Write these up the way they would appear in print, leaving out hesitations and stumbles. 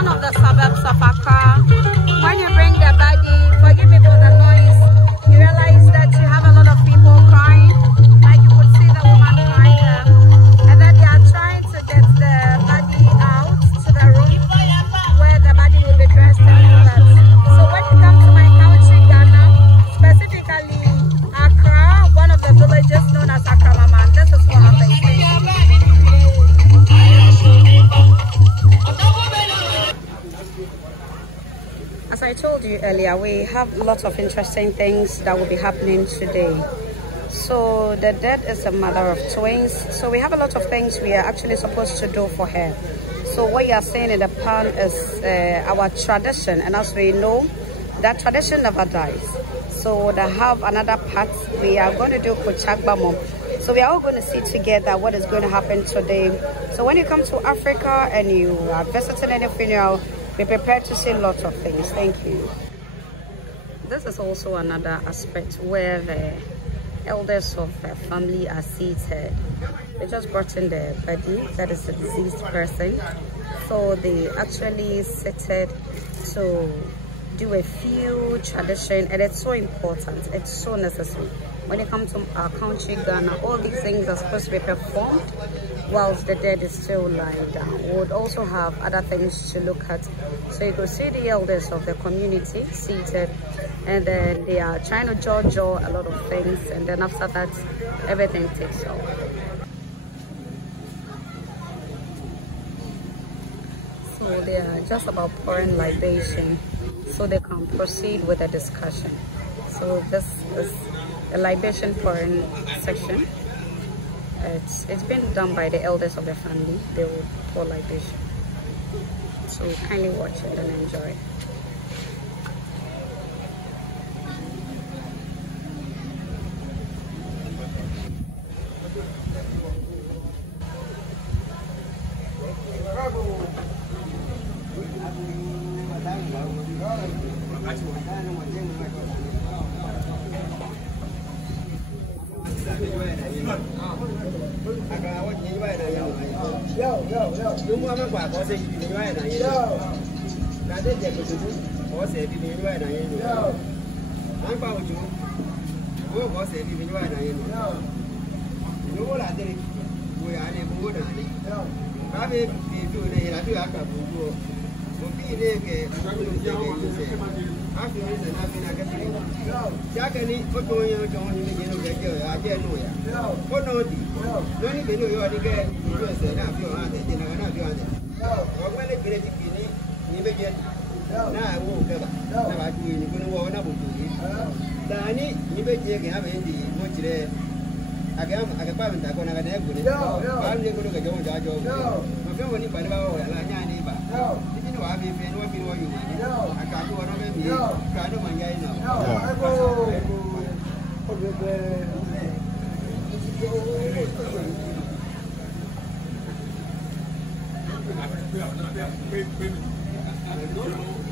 one of the suburbs of Accra. When you bring the body, forgive me for the noise, you realize that you have a lot of people crying. Like you could see the woman crying there. And then they are trying to get the body out to the room where the body will be dressed and all that. So when you come to my country, Ghana, specifically Accra, one of the villages known as Kotsagbam, this is what happens. As I told you earlier, we have lots of interesting things that will be happening today. So the dead is a mother of twins. So we have a lot of things we are actually supposed to do for her. So what you are seeing in the pan is our tradition. And as we know, that tradition never dies. So they have another part. We are going to do Kotsagbam. So we are all going to see together what is going to happen today. So when you come to Africa and you are visiting any funeral, be prepared to see lots of things. Thank you. This is also another aspect where the elders of the family are seated. They just brought in the body, that is a deceased person. So they actually seated to do a few tradition, and it's so important, it's so necessary. When it comes to our country, Ghana, all these things are supposed to be performed whilst the dead is still lying down. We would also have other things to look at. So you could see the elders of the community seated, and then they are trying to judge a lot of things, and then after that, everything takes off. So they are just about pouring libation so they can proceed with the discussion. So this is a libation pouring section. It's been done by the elders of the family. They will pour libation. So kindly watch it and enjoy.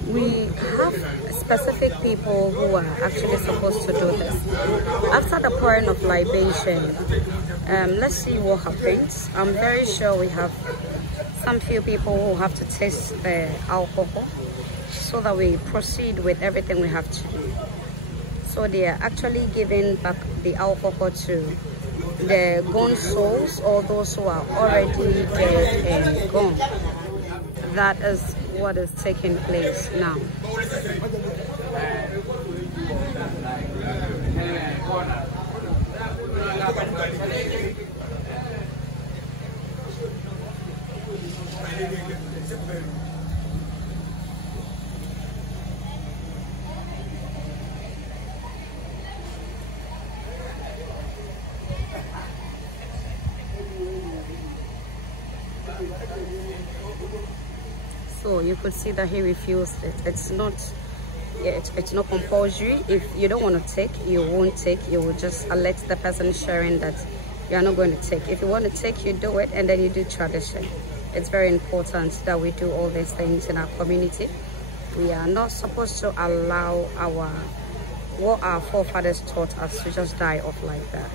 We have specific people who are actually supposed to do this. After the pouring of libation, let's see what happens. I'm very sure we have some few people who have to taste the alcohol so that we proceed with everything we have to do. So they are actually giving back the alcohol to the gone souls or those who are already dead and gone. That is what is taking place now. So you could see that he refused it. It's not compulsory. If you don't want to take, you won't take. You will just alert the person sharing that you are not going to take. If you want to take, you do it, and then you do tradition. It's very important that we do all these things in our community. We are not supposed to allow what our forefathers taught us to just die off like that.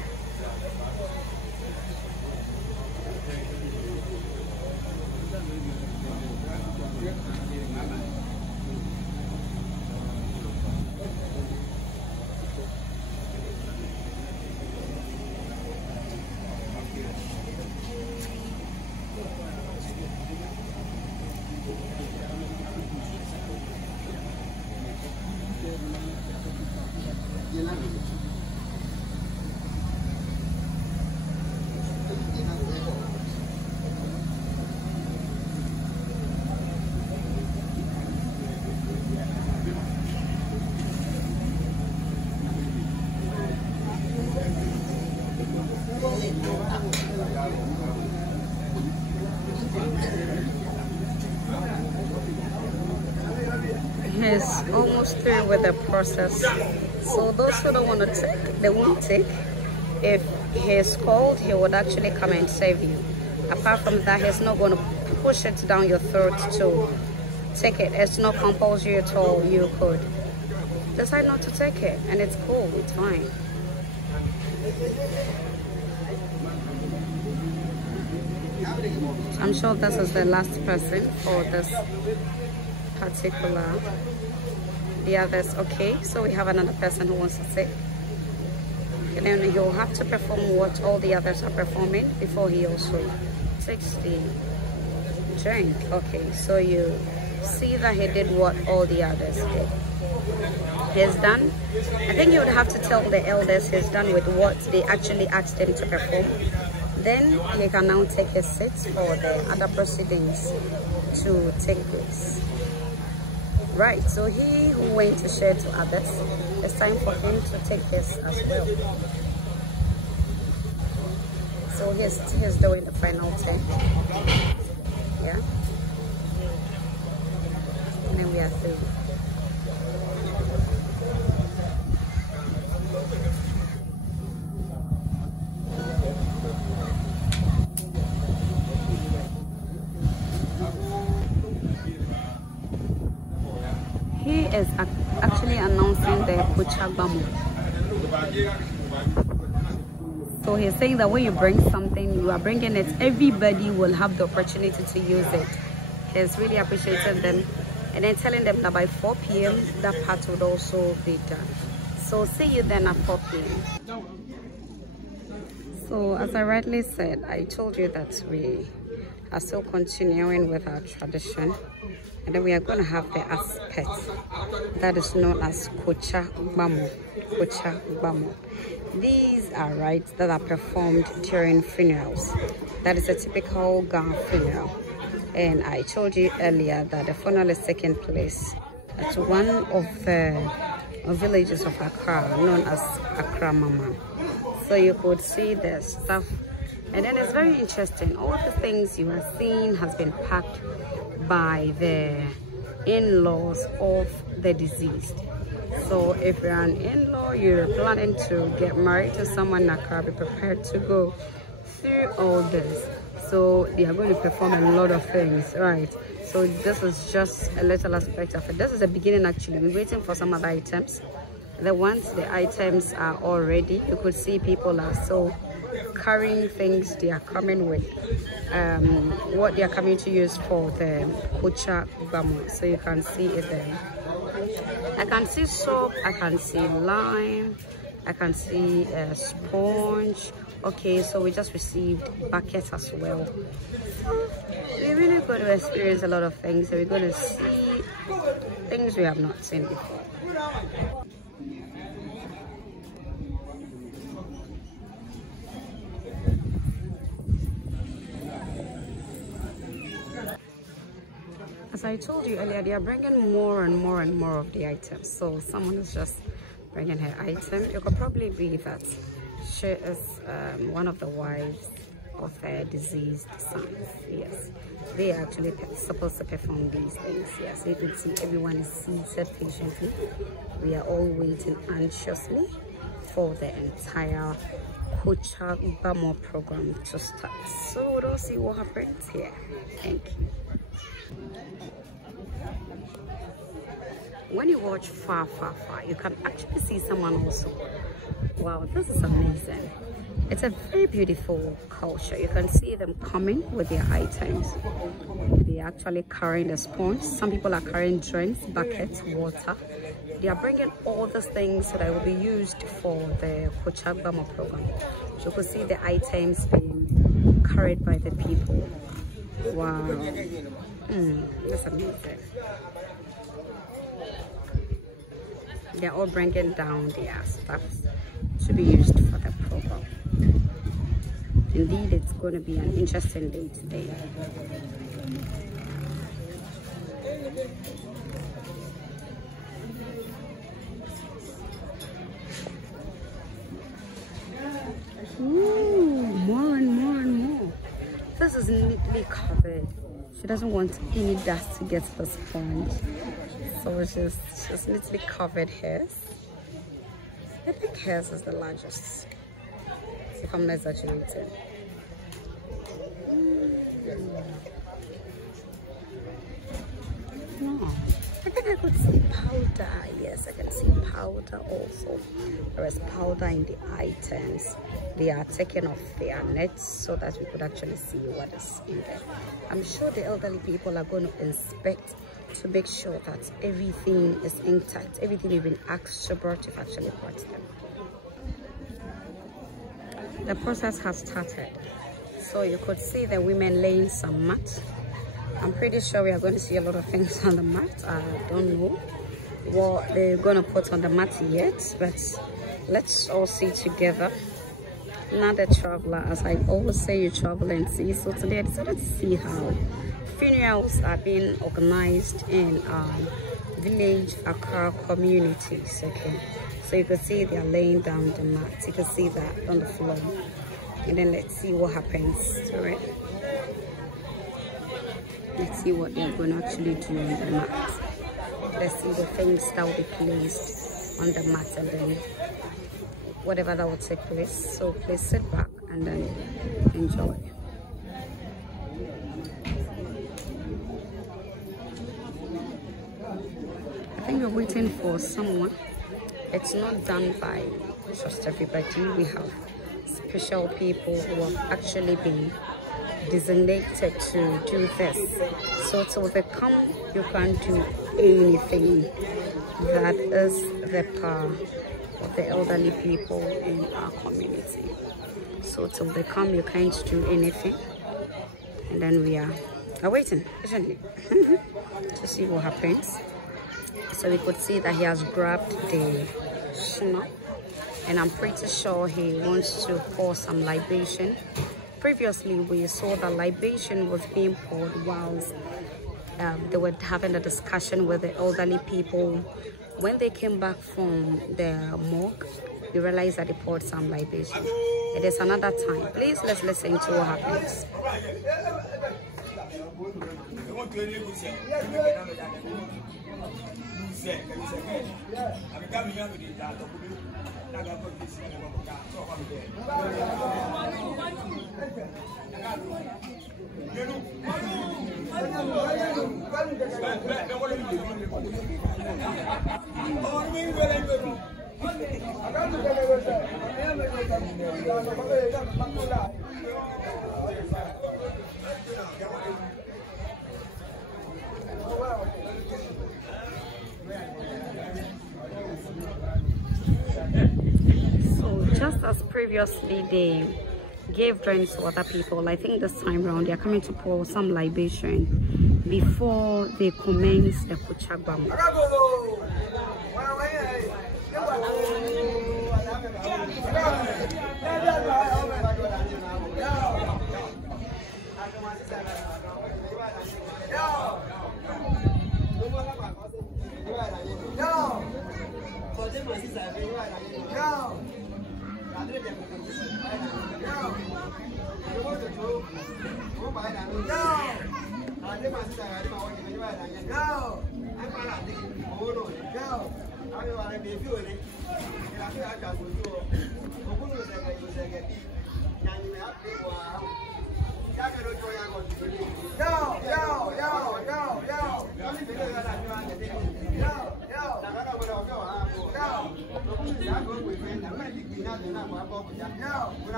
is almost through with the process. So those who don't want to take, they won't take. If he's called, he would actually come and save you. Apart from that, he's not going to push it down your throat to take it. It's not compulsory at all. You could decide not to take it, and it's cool, it's fine. I'm sure this is the last person for this particular. The others, okay, so we have another person who wants to sit, and then he'll have to perform what all the others are performing before he also takes the drink. Okay, so you see that he did what all the others did. He's done. I think you would have to tell the elders he's done with what they actually asked him to perform. Then he can now take his seat for the other proceedings to take place. Right, so he who went to share to others, it's time for him to take his as well. So he's doing the final 10. Yeah. And then we are through. He is actually announcing the Kotsagbam. So he's saying that when you bring something, you are bringing it, everybody will have the opportunity to use it. He's really appreciating them, and then telling them that by 4 p.m. that part would also be done. So see you then at 4 p.m. So as I rightly said, I told you that we are still continuing with our tradition, and then we are going to have the aspect that is known as Kotsagbam. Kotsagbam. These are rites that are performed during funerals. That is a typical Ghana funeral. And I told you earlier that the funeral is taking place at one of the villages of Accra, known as Accra Mama. So you could see the stuff, and then it's very interesting. All the things you are seeing has been packed by the in-laws of the deceased. So if you're an in-law, you're planning to get married to someone in Accra, be prepared to go through all this. So they are going to perform a lot of things, right? So this is just a little aspect of it. This is the beginning actually. We're waiting for some other items. Then once the items are all ready, you could see people are still carrying things they are coming with, what they are coming to use for the Kotsagbam. So you can see it there. I can see soap, I can see lime, I can see a sponge. Okay, so we just received buckets as well. We're really going to experience a lot of things. So we're going to see things we have not seen before. As I told you earlier, they are bringing more and more and more of the items. So someone is just bringing her item. It could probably be that she is one of the wives of a deceased sons. Yes, they are actually supposed to perform these things. Yes, you can see everyone is seated patiently. We are all waiting anxiously for the entire Kotsagbam program to start. So we'll see what happens here. Thank you. When you watch far, you can actually see someone also. Wow, this is amazing. It's a very beautiful culture. You can see them coming with their items. They're actually carrying the sponge. Some people are carrying drinks, buckets, water. They are bringing all these things that will be used for the Kotsagbam program. So you can see the items being carried by the people. Wow, that's amazing. They're all bringing down their stuff to be used for the program. Indeed, it's going to be an interesting day today. Ooh, more and more and more. This is neatly covered She doesn't want any dust to get to the sponge. So she's literally covered hers. I think hers is the largest, if I'm not exaggerating. No, I think I could see powder. Yes, I can see powder also. There is powder in the items. They are taking off their nets so that we could actually see what is in there. I'm sure the elderly people are going to inspect to make sure that everything is intact. Everything you've been asked to brought, you've actually brought them. The process has started. So you could see the women laying some mat. I'm pretty sure we are going to see a lot of things on the mat. I don't know what they're going to put on the mat yet, but let's all see together. Not a traveler, as I always say, you travel and see. So today I decided to see how funerals are being organized in village Accra communities. Okay, so you can see they are laying down the mat. You can see that on the floor, and then let's see what happens to it. Let's see what they're going to actually do on the mat. Let's see the things that will be placed on the mat, and then whatever that will take place. So please sit back and then enjoy. I think we're waiting for someone. It's not done by just everybody. We have special people who have actually been designated to do this. So till they come, you can't do anything. That is the power of the elderly people in our community. So till they come, you can't do anything. And then we are waiting patiently to see what happens. So we could see that he has grabbed the schnapp, and I'm pretty sure he wants to pour some libation. Previously, we saw that libation was being poured whilst they were having a discussion with the elderly people. When they came back from the morgue, you realized that they poured some libation. It is another time. Please, let's listen to what happens. So just as previously they gave drinks to other people, I think this time around they are coming to pour some libation before they commence the Kotsagbam.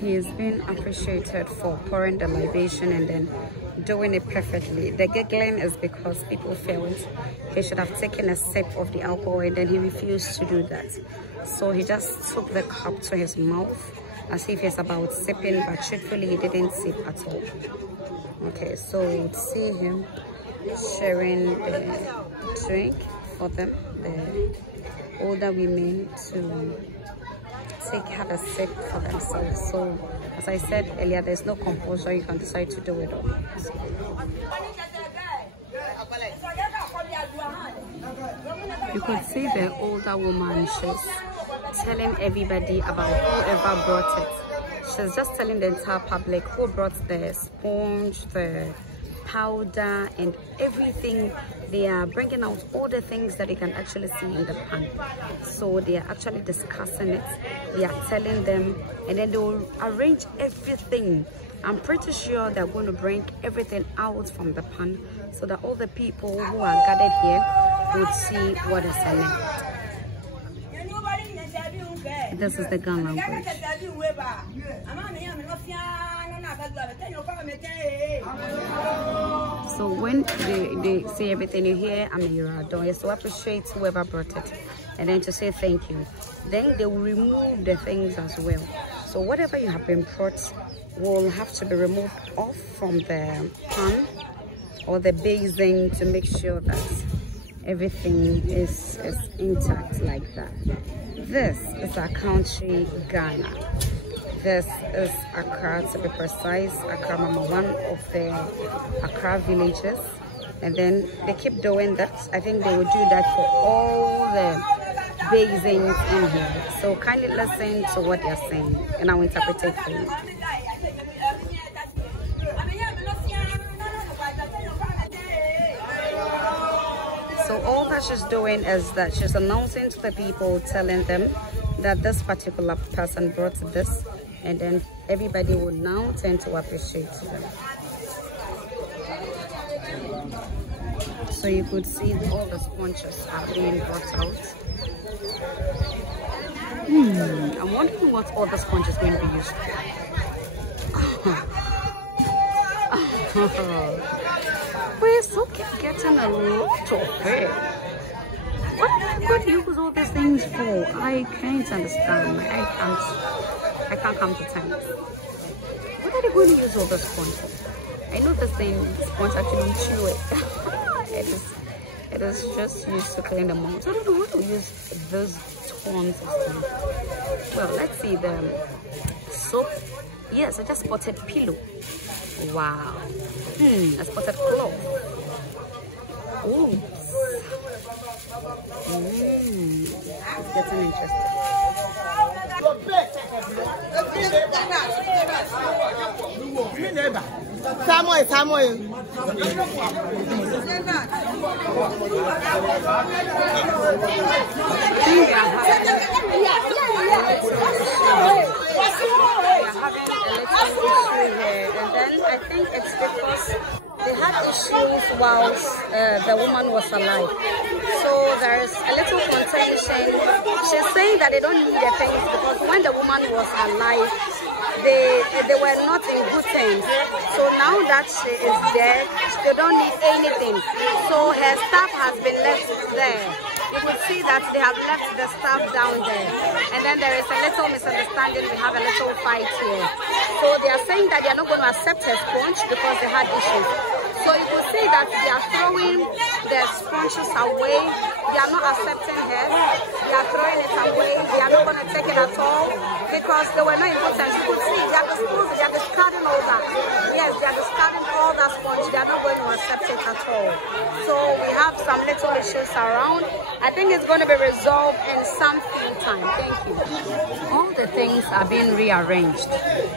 He is being appreciated for pouring the libation and then doing it perfectly. The giggling is because people felt he should have taken a sip of the alcohol, and then he refused to do that. So he just took the cup to his mouth as if he's about sipping, but truthfully he didn't sip at all. Okay, so you'd see him sharing the drink for them, the older women, to have a sip for themselves. So as I said earlier, there's no compulsion. You can decide to do it or not. You could see the older woman, she's telling everybody about whoever brought it. She's just telling the entire public who brought the sponge, the powder, and everything. They are bringing out all the things that you can actually see in the pan. So they are actually discussing it. They are telling them, and then they will arrange everything. I'm pretty sure they're going to bring everything out from the pan so that all the people who are gathered here would see what is in it. This is the gun language. So when they say everything you hear, Amirado, is to appreciate whoever brought it and then to say thank you. Then they will remove the things as well. So whatever you have been brought will have to be removed off from the pan or the basin to make sure that everything is intact like that. This is our country, Ghana. This is Accra, to be precise, Accra Mama, one of the Accra villages. And then they keep doing that. I think they will do that for all the basins in here. So kindly listen to what they're saying and I'll interpret it for you. So all that she's doing is that she's announcing to the people, telling them that this particular person brought this, and then everybody will now tend to appreciate them. So you could see all the sponges are being brought out. I'm wondering what all the sponges going to be used for. We're so getting a lot of it. What am I going to use all these things for? I can't understand. I can't come to terms. What are they going to use all the sponge for? I know the sponge actually chew it. It is just used to clean the mouth. I don't know what to use those tons of stuff. Well, let's see the soap. Yes, I just spotted pillow. Wow. I spotted cloth. Ooh. It's getting interesting. I think it's because they had issues whilst the woman was alive. So there's a little contention. She's saying that they don't need the things because when the woman was alive, they were not in good terms. So now that she is dead, they don't need anything. So her staff has been left there. You will see that they have left the staff down there. And then there is a little misunderstanding. We have a little fight here. So they are saying that they are not going to accept her sponge because they had issues. So you will see that they are throwing the sponges away. They are not accepting her. They are throwing it away. They are not going to take it at all because they were not important. You could see they are disposing, they are discarding all that. Yes, they are discarding all that sponge. They are not going to accept it at all. So we have some little issues around. I think it's going to be resolved in some few time. Thank you. All the things are being rearranged.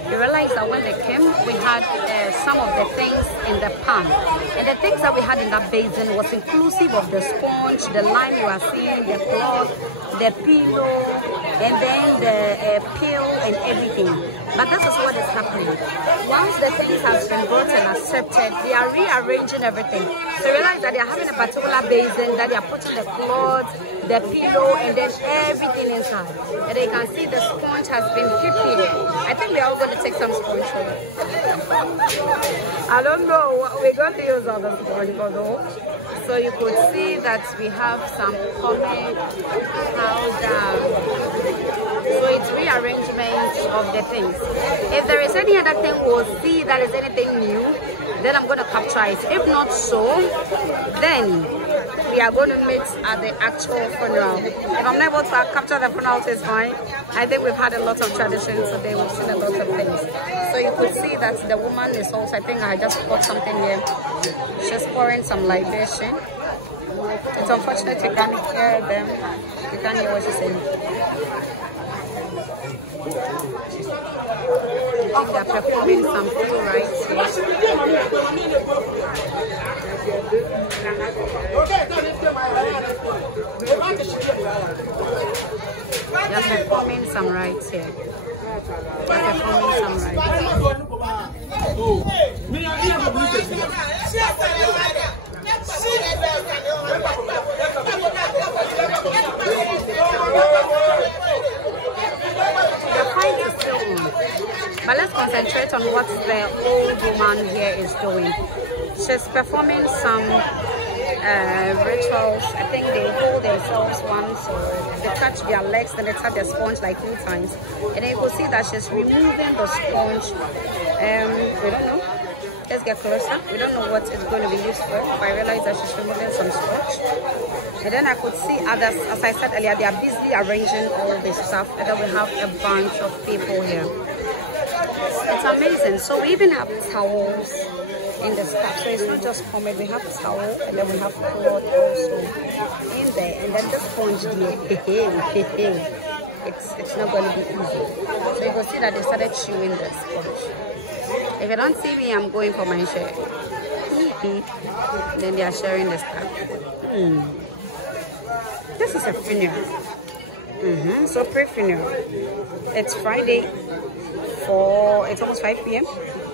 You realize that when they came, we had some of the things in the pan. And the things that we had in that basin was inclusive of the sponge, the lime you are seeing, the cloth, the pillow, and then the pill and everything. But this is what is happening. Once the things has been brought and accepted, they are rearranging everything. So you realize that they are having a particular basin that they are putting the cloth, the pillow, and then everything inside. And you can see the sponge has been hidden. I think we are all going to take some sponge home. I don't know what we're going to use on the sponge for though. So you could see that we have some pomade powder. So it's rearrangement of the things. If there is any other thing we'll see that is anything new, then I'm going to capture it. If not so, then we are going to meet at the actual funeral. If I'm not able to capture the funeral, it's fine. I think we've had a lot of traditions today. We've seen a lot of things. So you could see that the woman is also, I think I just put something here. She's pouring some libation. It's unfortunate you can't hear them. You can't hear what she's saying. I think they're performing some few rites here. They're performing some rites here. They're performing some rites. But let's concentrate on what the old woman here is doing. She's performing some rituals. I think they hold themselves once, or they touch their legs, then they touch their sponge like 2 times. And then you will see that she's removing the sponge. We don't know. Let's get closer. We don't know what it's going to be used for. But I realized that she's removing some sponge. And then I could see others, as I said earlier, they are busy arranging all this stuff. And then we have a bunch of people here. It's amazing. So we even have towels in the stuff. So it's not just pomade. We have towel, and then we have cloth also in there. And then the sponge here, it's not going to be easy. So you can see that they started chewing the sponge. If you don't see me, I'm going for my share. Then they are sharing the stuff. This is a funeral. So pre-funeral. It's Friday. It's almost 5 p.m.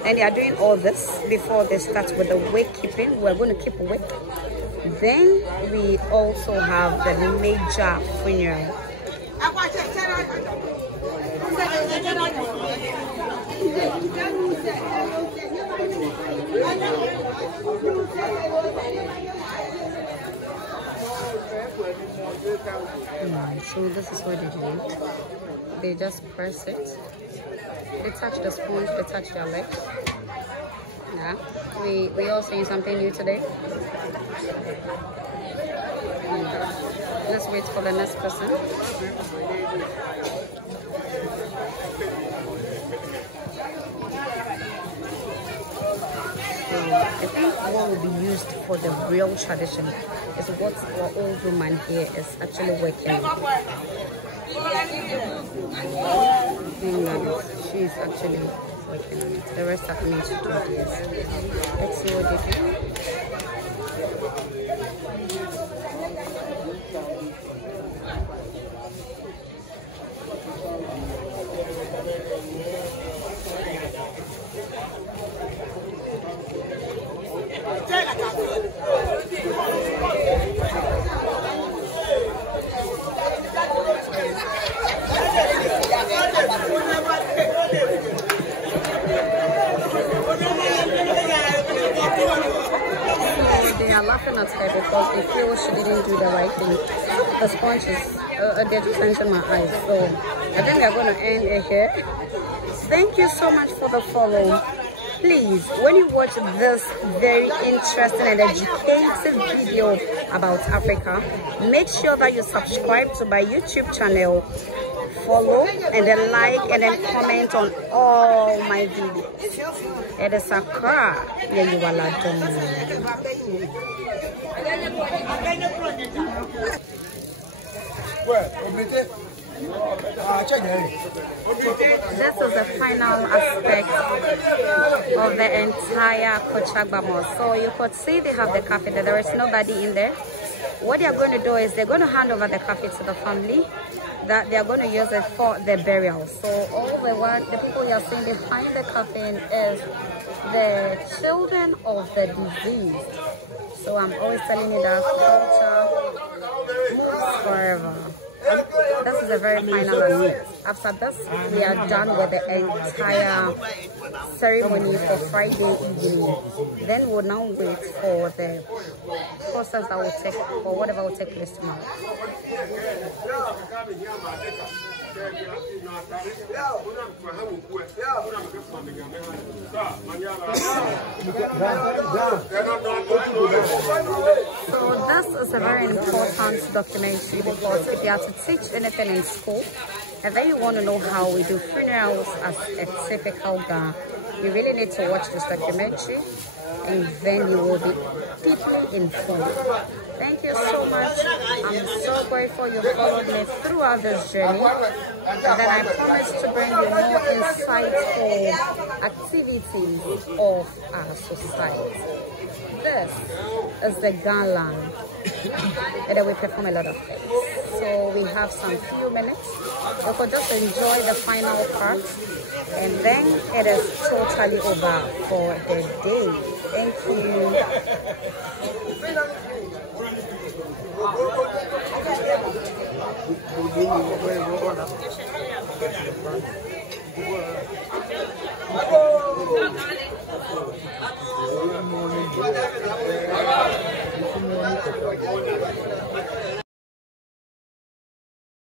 and they are doing all this before they start with the wake keeping. We're going to keep awake. Then we also have the major funeral. So this is what they do. They just press it. They touch the sponge, they touch their legs. Yeah. We all seeing something new today. Let's wait for the next person. I think what will be used for the real tradition is what our old woman here is actually working. She's actually working on it. The rest of me to do this. Let's see what they do. They are laughing at her because they feel she didn't do the right thing. The sponge is, they're just entering my eyes. So I think they're going to end it here. Thank you so much for the follow. Please, when you watch this very interesting and educative video about Africa, make sure that you subscribe to my YouTube channel, follow, and then like, and then comment on all my videos. It is a cry. Yeah, you are like this is the final aspect of the entire Kotsagbam. So you could see they have the cafe there. There is nobody in there. What they are going to do is they're going to hand over the cafe to the family that they are going to use it for the burial. So all the people you are seeing behind the coffin is the children of the deceased. So I'm always telling you that culture moves forever. This is a very final aspect. After this, we are done with the entire ceremony for Friday evening. Then we'll now wait for the process that will take, or whatever will take place tomorrow. So this is a very important documentary because if you are to teach anything in school and then you want to know how we do funerals as a typical Ga, you really need to watch this documentary and then you will be deeply informed. Thank you so much. I'm so grateful you followed me throughout this journey. And then I promise to bring you more insightful activities of our society. This is the gala, and then we perform a lot of things. So we have some few minutes. We could just enjoy the final part, and then it is totally over for the day. Thank you. Good morning.